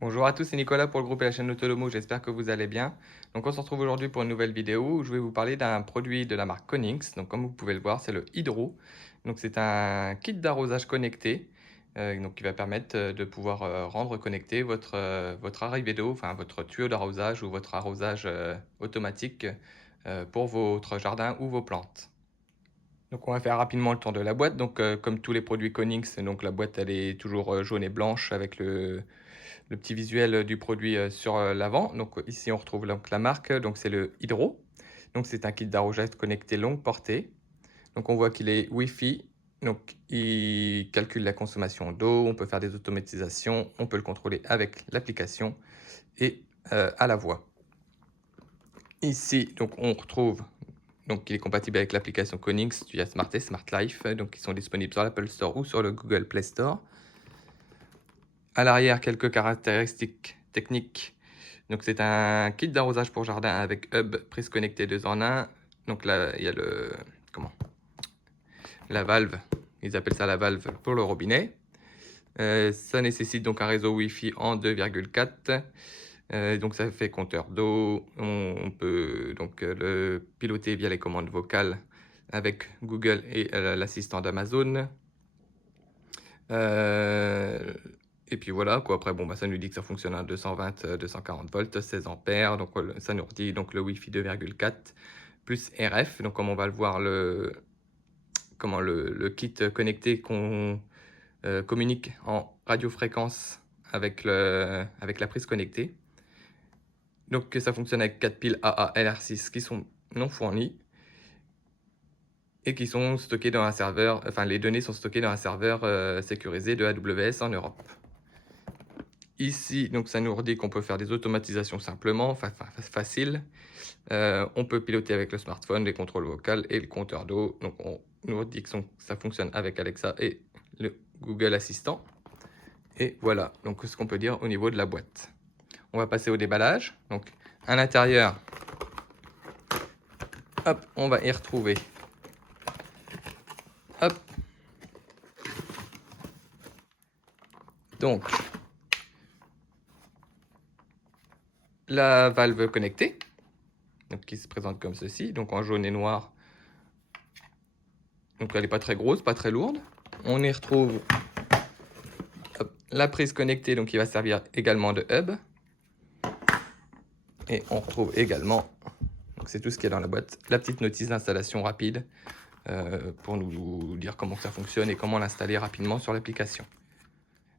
Bonjour à tous, c'est Nicolas pour le groupe et la chaîne Autolomo, j'espère que vous allez bien. Donc on se retrouve aujourd'hui pour une nouvelle vidéo où je vais vous parler d'un produit de la marque Konings. Donc comme vous pouvez le voir, c'est le Hydro. Donc c'est un kit d'arrosage connecté donc qui va permettre de pouvoir rendre connecté votre arrivée d'eau, enfin votre tuyau d'arrosage ou votre arrosage automatique pour votre jardin ou vos plantes. Donc on va faire rapidement le tour de la boîte. Donc comme tous les produits Konings, donc la boîte elle est toujours jaune et blanche avec le petit visuel du produit sur l'avant. Donc ici on retrouve donc la marque, donc c'est le Hydro. Donc c'est un kit d'arrosage connecté longue portée. Donc on voit qu'il est Wi-Fi. Donc il calcule la consommation d'eau, on peut faire des automatisations, on peut le contrôler avec l'application et à la voix. Ici donc on retrouve donc il est compatible avec l'application Konings via Smart et Smart Life, donc qui sont disponibles sur l'Apple Store ou sur le Google Play Store. À l'arrière, quelques caractéristiques techniques. Donc c'est un kit d'arrosage pour jardin avec hub, prise connectée 2 en 1. Donc là, il y a la valve, ils appellent ça la valve pour le robinet. Ça nécessite donc un réseau Wi-Fi en 2,4. Donc ça fait compteur d'eau. On peut donc le piloter via les commandes vocales avec Google et l'assistant d'Amazon. Et puis voilà quoi. Après bon bah ça nous dit que ça fonctionne à 220, 240 volts, 16 ampères. Donc ça nous redit donc le Wi-Fi 2,4 plus RF. Donc comme on va le voir le kit connecté communique en radiofréquence avec la prise connectée. Donc ça fonctionne avec 4 piles AA LR6 qui sont non fournies et qui sont stockées dans un serveur, enfin les données sont stockées dans un serveur sécurisé de AWS en Europe. Ici, donc ça nous redit qu'on peut faire des automatisations simplement, facile. On peut piloter avec le smartphone, les contrôles vocaux et le compteur d'eau. Donc on nous redit que ça fonctionne avec Alexa et le Google Assistant. Et voilà, donc ce qu'on peut dire au niveau de la boîte. On va passer au déballage. Donc à l'intérieur, hop, on va y retrouver, hop, donc la valve connectée, donc qui se présente comme ceci, donc en jaune et noir. Donc elle n'est pas très grosse, pas très lourde. On y retrouve hop, la prise connectée, donc qui va servir également de hub. Et on retrouve également, donc c'est tout ce qu'il y a dans la boîte, la petite notice d'installation rapide pour nous dire comment ça fonctionne et comment l'installer rapidement sur l'application.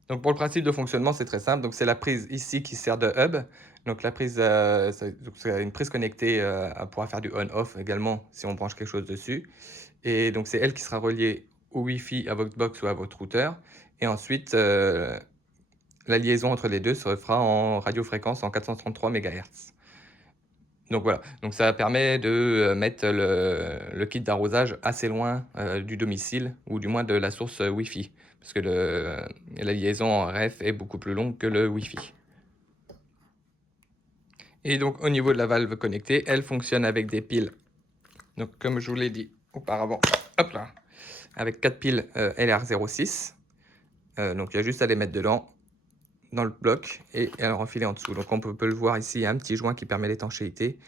Donc pour le principe de fonctionnement, c'est très simple. Donc c'est la prise ici qui sert de hub. Donc la prise, c'est une prise connectée, on pourra faire du on-off également si on branche quelque chose dessus. Et donc c'est elle qui sera reliée au Wi-Fi à votre box ou à votre routeur. Et ensuite, la liaison entre les deux se fera en radiofréquence en 433 MHz. Donc voilà, donc ça permet de mettre le kit d'arrosage assez loin du domicile ou du moins de la source Wi-Fi, parce que la liaison en RF est beaucoup plus longue que le Wi-Fi. Et donc au niveau de la valve connectée, elle fonctionne avec des piles. Donc comme je vous l'ai dit auparavant, hop là, avec 4 piles LR06. Donc il y a juste à les mettre dedans, dans le bloc, et à le renfiler en dessous. Donc on peut le voir ici, il y a un petit joint qui permet l'étanchéité.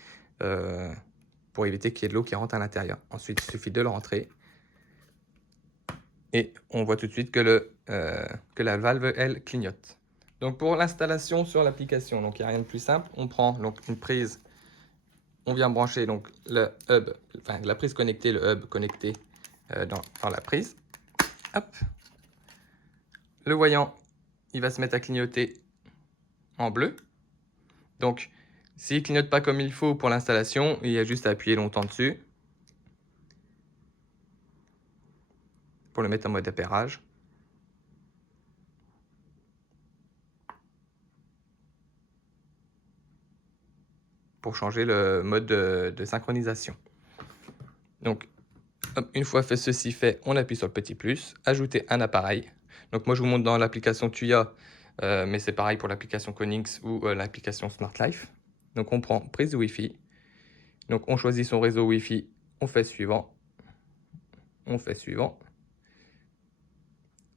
Pour éviter qu'il y ait de l'eau qui rentre à l'intérieur. Ensuite, il suffit de le rentrer. Et on voit tout de suite que la valve, elle, clignote. Donc pour l'installation sur l'application, donc il n'y a rien de plus simple. On prend donc une prise, on vient brancher donc le hub, enfin la prise connectée, le hub connecté dans la prise. Hop. Le voyant, il va se mettre à clignoter en bleu. Donc s'il ne clignote pas comme il faut pour l'installation, il y a juste à appuyer longtemps dessus pour le mettre en mode appairage. Pour changer le mode de synchronisation. Donc, hop, une fois fait ceci fait, on appuie sur le petit plus, ajouter un appareil. Donc moi je vous montre dans l'application Tuya, mais c'est pareil pour l'application Konings ou l'application Smart Life. Donc on prend prise Wi-Fi. Donc on choisit son réseau Wi-Fi, on fait suivant, on fait suivant,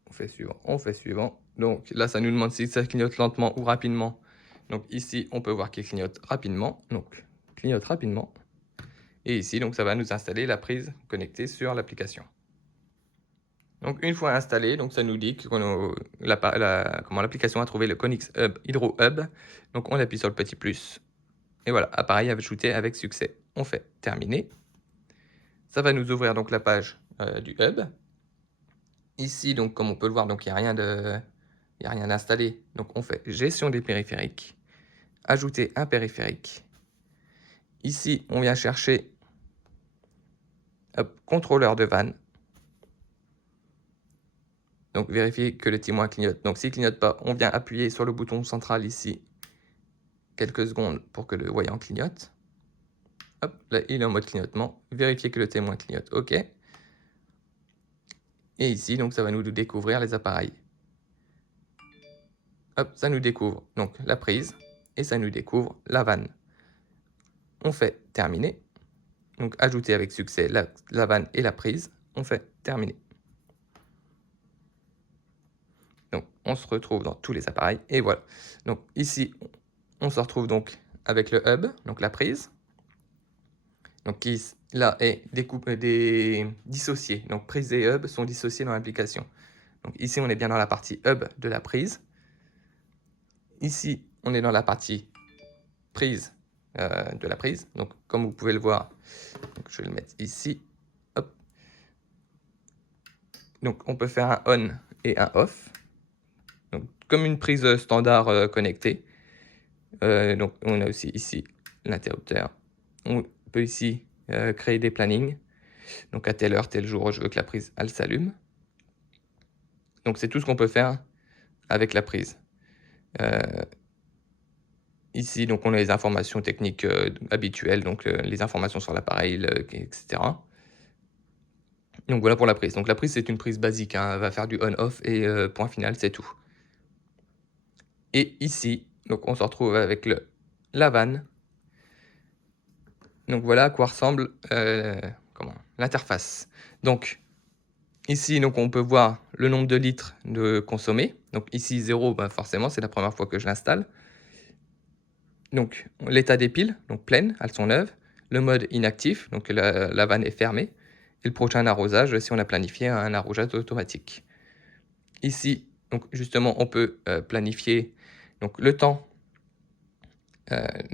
on fait suivant, on fait suivant. Donc là, ça nous demande si ça clignote lentement ou rapidement. Donc ici, on peut voir qu'il clignote rapidement. Donc clignote rapidement. Et ici, donc ça va nous installer la prise connectée sur l'application. Donc une fois installé, donc ça nous dit que l'application a trouvé le Konix Hub Hydro Hub. Donc on appuie sur le petit plus. Et voilà, appareil ajouté avec succès. On fait terminer. Ça va nous ouvrir donc la page du hub. Ici, donc comme on peut le voir, donc il n'y a rien d'installé. Donc on fait gestion des périphériques, ajouter un périphérique. Ici, on vient chercher contrôleur de vanne. Donc vérifier que le témoin clignote. Donc s'il ne clignote pas, on vient appuyer sur le bouton central ici quelques secondes pour que le voyant clignote. Hop, là il est en mode clignotement. Vérifier que le témoin clignote. OK. Et ici, donc ça va nous découvrir les appareils. Hop, ça nous découvre donc la prise et ça nous découvre la vanne. On fait terminer. Donc ajouter avec succès la vanne et la prise. On fait terminer. Donc on se retrouve dans tous les appareils et voilà. Donc ici, on se retrouve donc avec le hub, donc la prise. Donc qui là est dissocié. Donc prise et hub sont dissociés dans l'application. Donc ici, on est bien dans la partie hub de la prise. Ici, on est dans la partie prise de la prise. Donc, comme vous pouvez le voir, donc je vais le mettre ici. Hop. Donc, on peut faire un on et un off. Donc, comme une prise standard connectée. Donc, on a aussi ici l'interrupteur. On peut ici créer des plannings. Donc, à telle heure, tel jour, je veux que la prise, elle s'allume. Donc, c'est tout ce qu'on peut faire avec la prise. Ici, donc, on a les informations techniques habituelles, donc les informations sur l'appareil, etc. Donc voilà pour la prise. Donc la prise, c'est une prise basique, hein, elle va faire du on-off et point final, c'est tout. Et ici, donc on se retrouve avec la vanne. Donc voilà à quoi ressemble l'interface. Donc ici, donc, on peut voir le nombre de litres de consommés. Donc ici, 0, bah, forcément, c'est la première fois que je l'installe. Donc l'état des piles, donc pleines, elles sont neuves. Le mode inactif, donc la vanne est fermée. Et le prochain arrosage, si on a planifié un arrosage automatique. Ici, donc justement, on peut planifier donc, le temps.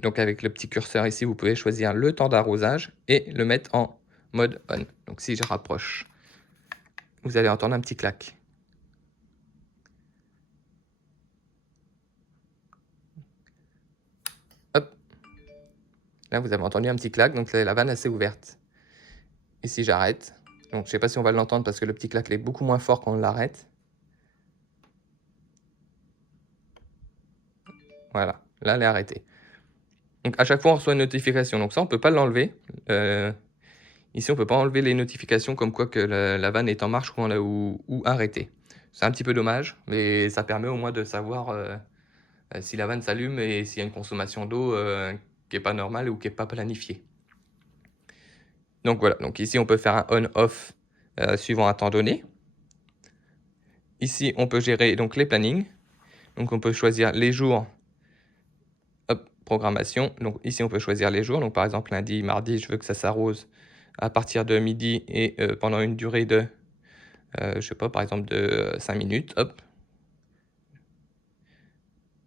Donc avec le petit curseur ici, vous pouvez choisir le temps d'arrosage et le mettre en mode on. Donc si je rapproche, vous allez entendre un petit clac. Hop. Là, vous avez entendu un petit clac, donc la vanne assez ouverte. Et si j'arrête, donc je ne sais pas si on va l'entendre parce que le petit clac est beaucoup moins fort quand on l'arrête. Voilà, là, elle est arrêtée. Donc à chaque fois, on reçoit une notification. Donc ça, on ne peut pas l'enlever. Ici, on ne peut pas enlever les notifications comme quoi que la vanne est en marche ou arrêtée. C'est un petit peu dommage, mais ça permet au moins de savoir si la vanne s'allume et s'il y a une consommation d'eau qui n'est pas normale ou qui n'est pas planifiée. Donc voilà, donc ici, on peut faire un on-off suivant un temps donné. Ici, on peut gérer donc, les plannings. Donc on peut choisir les jours. Hop, programmation. Donc ici, on peut choisir les jours. Donc par exemple, lundi, mardi, je veux que ça s'arrose à partir de midi et pendant une durée de, je sais pas, par exemple de 5 minutes. Hop.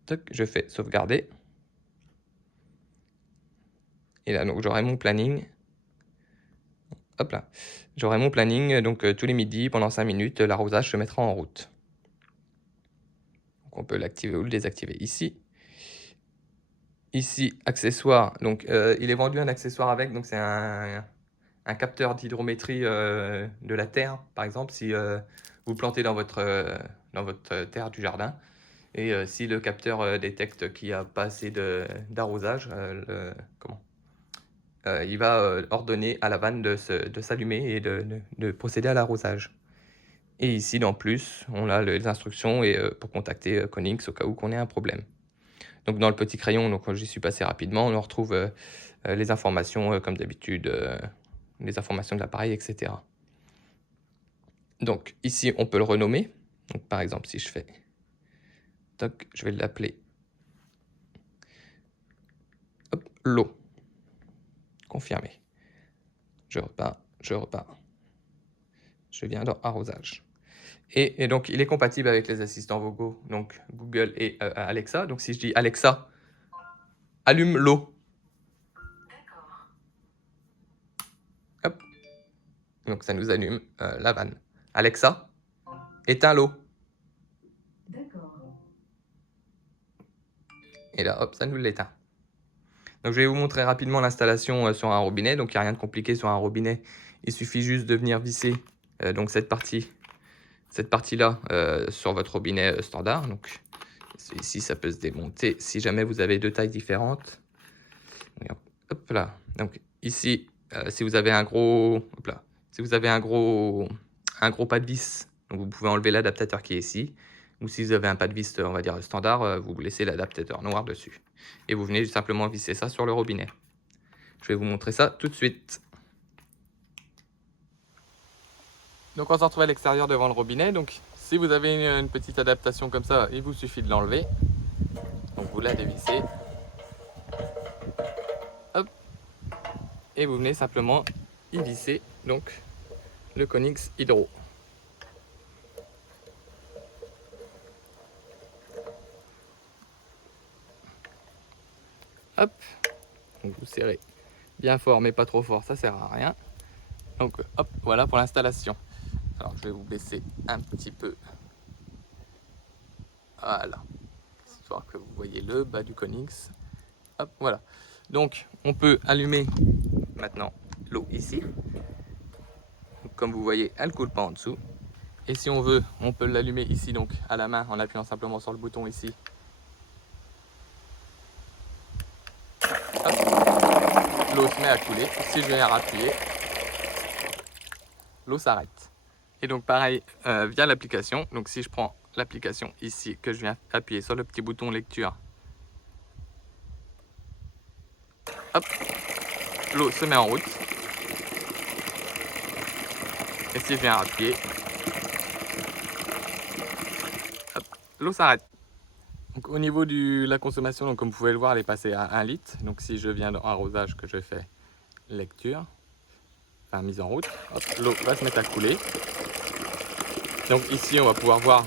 Toc, je fais sauvegarder. Et là, donc j'aurai mon planning. Hop là. J'aurai mon planning, donc tous les midis, pendant 5 minutes, l'arrosage se mettra en route. Donc on peut l'activer ou le désactiver ici. Ici, accessoire. Donc il est vendu un accessoire avec, donc c'est un capteur d'hydrométrie de la terre, par exemple, si vous plantez dans votre terre du jardin. Et si le capteur détecte qu'il n'y a pas assez d'arrosage, il va ordonner à la vanne de s'allumer et de procéder à l'arrosage. Et ici, en plus, on a les instructions pour contacter Konix au cas où qu'on ait un problème. Donc dans le petit crayon, donc j'y suis passé rapidement, on retrouve les informations comme d'habitude, les informations de l'appareil, etc. Donc ici, on peut le renommer. Donc par exemple, si je fais Toc, je vais l'appeler l'eau. Confirmé. Je repars, je repars. Je viens dans arrosage. Et donc, il est compatible avec les assistants vocaux, donc Google et Alexa. Donc, si je dis Alexa, allume l'eau. Hop. Donc, ça nous allume la vanne. Alexa, éteins l'eau. Et là, hop, ça nous l'éteint. Donc, je vais vous montrer rapidement l'installation sur un robinet. Donc, il n'y a rien de compliqué sur un robinet. Il suffit juste de venir visser donc cette partie-là sur votre robinet standard. Donc, ici, ça peut se démonter si jamais vous avez deux tailles différentes. Hop là. Donc, ici, si vous avez un gros, hop là, si vous avez un gros pas de vis, donc vous pouvez enlever l'adaptateur qui est ici. Ou si vous avez un pas de vis, on va dire standard, vous laissez l'adaptateur noir dessus. Et vous venez simplement visser ça sur le robinet. Je vais vous montrer ça tout de suite. Donc on se retrouve à l'extérieur devant le robinet. Donc si vous avez une petite adaptation comme ça, il vous suffit de l'enlever. Donc vous la dévissez. Hop. Et vous venez simplement y visser donc le Konix Hydro. Hop. Donc vous serrez bien fort mais pas trop fort, ça sert à rien. Donc hop, voilà pour l'installation. Alors je vais vous baisser un petit peu. Voilà. Histoire que vous voyez le bas du Konix. Hop, voilà. Donc on peut allumer maintenant l'eau ici. Donc, comme vous voyez, elle ne coule pas en dessous. Et si on veut, on peut l'allumer ici donc à la main en appuyant simplement sur le bouton ici. L'eau se met à couler. Si je viens à appuyer, l'eau s'arrête. Et donc pareil, via l'application, donc si je prends l'application ici, que je viens appuyer sur le petit bouton lecture, hop, l'eau se met en route. Et si je viens appuyer, hop, l'eau s'arrête. Donc au niveau de la consommation, donc comme vous pouvez le voir, elle est passée à 1 litre. Donc si je viens dans arrosage, que je fais lecture, enfin mise en route, l'eau va se mettre à couler. Donc ici, on va pouvoir voir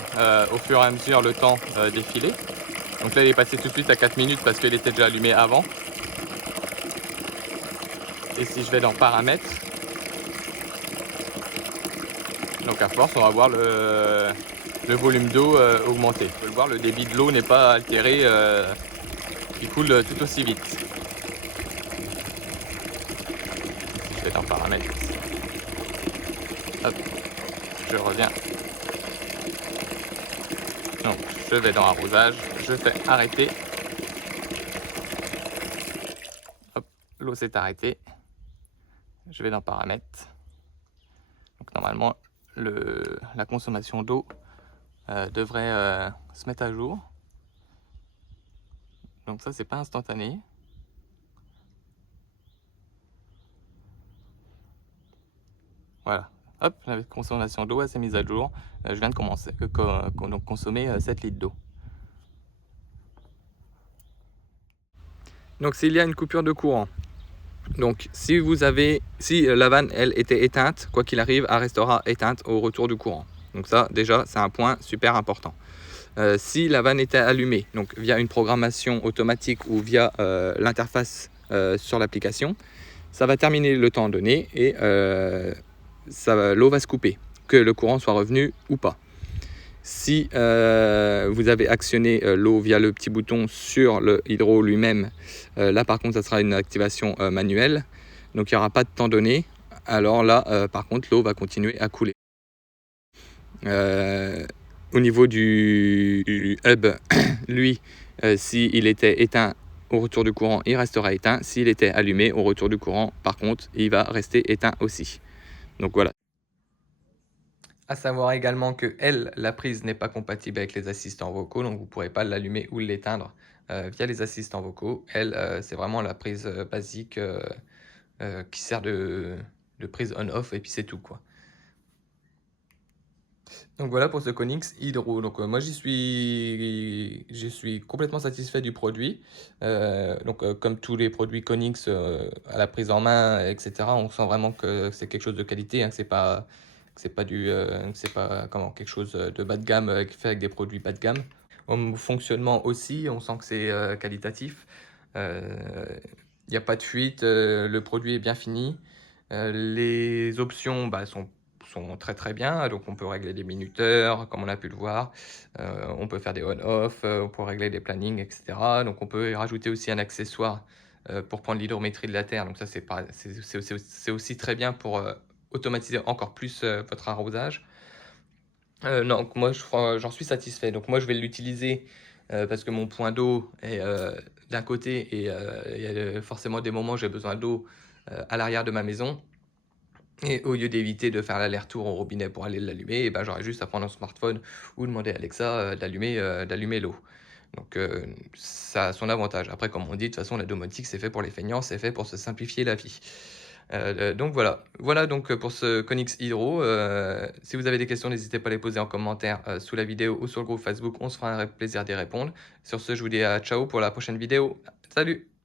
au fur et à mesure le temps défiler. Donc là, il est passé tout de suite à 4 minutes parce qu'il était déjà allumé avant. Et si je vais dans paramètres, donc à force, on va voir le volume d'eau augmenter. Vous pouvez le voir, le débit de l'eau n'est pas altéré, il coule tout aussi vite. Je vais dans paramètres. Hop, je reviens. Donc je vais dans arrosage, je fais arrêter. Hop, l'eau s'est arrêtée. Je vais dans paramètres. Donc normalement, la consommation d'eau devrait se mettre à jour. Donc ça, c'est pas instantané. Voilà. Hop, la consommation d'eau s'est mise à jour. Je viens de commencer, donc consommer 7 litres d'eau. Donc s'il y a une coupure de courant, donc si la vanne elle était éteinte, quoi qu'il arrive, elle restera éteinte au retour du courant. Donc ça déjà c'est un point super important. Si la vanne était allumée, donc via une programmation automatique ou via l'interface sur l'application, ça va terminer le temps donné et l'eau va se couper, que le courant soit revenu ou pas. Si vous avez actionné l'eau via le petit bouton sur le hydro lui-même, là par contre ça sera une activation manuelle, donc il n'y aura pas de temps donné. Alors là par contre l'eau va continuer à couler. Au niveau du hub, lui, s'il était éteint au retour du courant, il restera éteint. S'il était allumé au retour du courant, par contre, il va rester éteint aussi. Donc voilà. À savoir également que la prise n'est pas compatible avec les assistants vocaux, donc vous ne pourrez pas l'allumer ou l'éteindre via les assistants vocaux. C'est vraiment la prise basique qui sert de prise on-off et puis c'est tout quoi. Donc voilà pour ce Konix Hydro. Donc moi je suis complètement satisfait du produit. Comme tous les produits Konix, à la prise en main, et cetera, on sent vraiment que c'est quelque chose de qualité, hein, que c'est pas que c'est pas comment quelque chose de bas de gamme, fait avec des produits bas de gamme. Au fonctionnement aussi, on sent que c'est qualitatif. Il y a pas de fuite, le produit est bien fini. Les options, bah, sont très, très bien, donc on peut régler des minuteurs comme on a pu le voir. On peut faire des on-off, on peut régler des plannings et cetera. Donc on peut y rajouter aussi un accessoire, pour prendre l'hydrométrie de la terre. Donc ça c'est aussi très bien pour, automatiser encore plus, votre arrosage. Non, moi j'en suis satisfait. Donc moi je vais l'utiliser, parce que mon point d'eau est, d'un côté et il y a, forcément des moments où j'ai besoin d'eau, à l'arrière de ma maison. Et au lieu d'éviter de faire l'aller-retour au robinet pour aller l'allumer, et ben, j'aurais juste à prendre un smartphone ou demander à Alexa, d'allumer l'eau. Donc ça a son avantage. Après, comme on dit, de toute façon, la domotique, c'est fait pour les feignants, c'est fait pour se simplifier la vie. Donc voilà. Voilà donc, pour ce Konix Hydro. Si vous avez des questions, n'hésitez pas à les poser en commentaire, sous la vidéo ou sur le groupe Facebook. On se fera un plaisir d'y répondre. Sur ce, je vous dis à ciao pour la prochaine vidéo. Salut!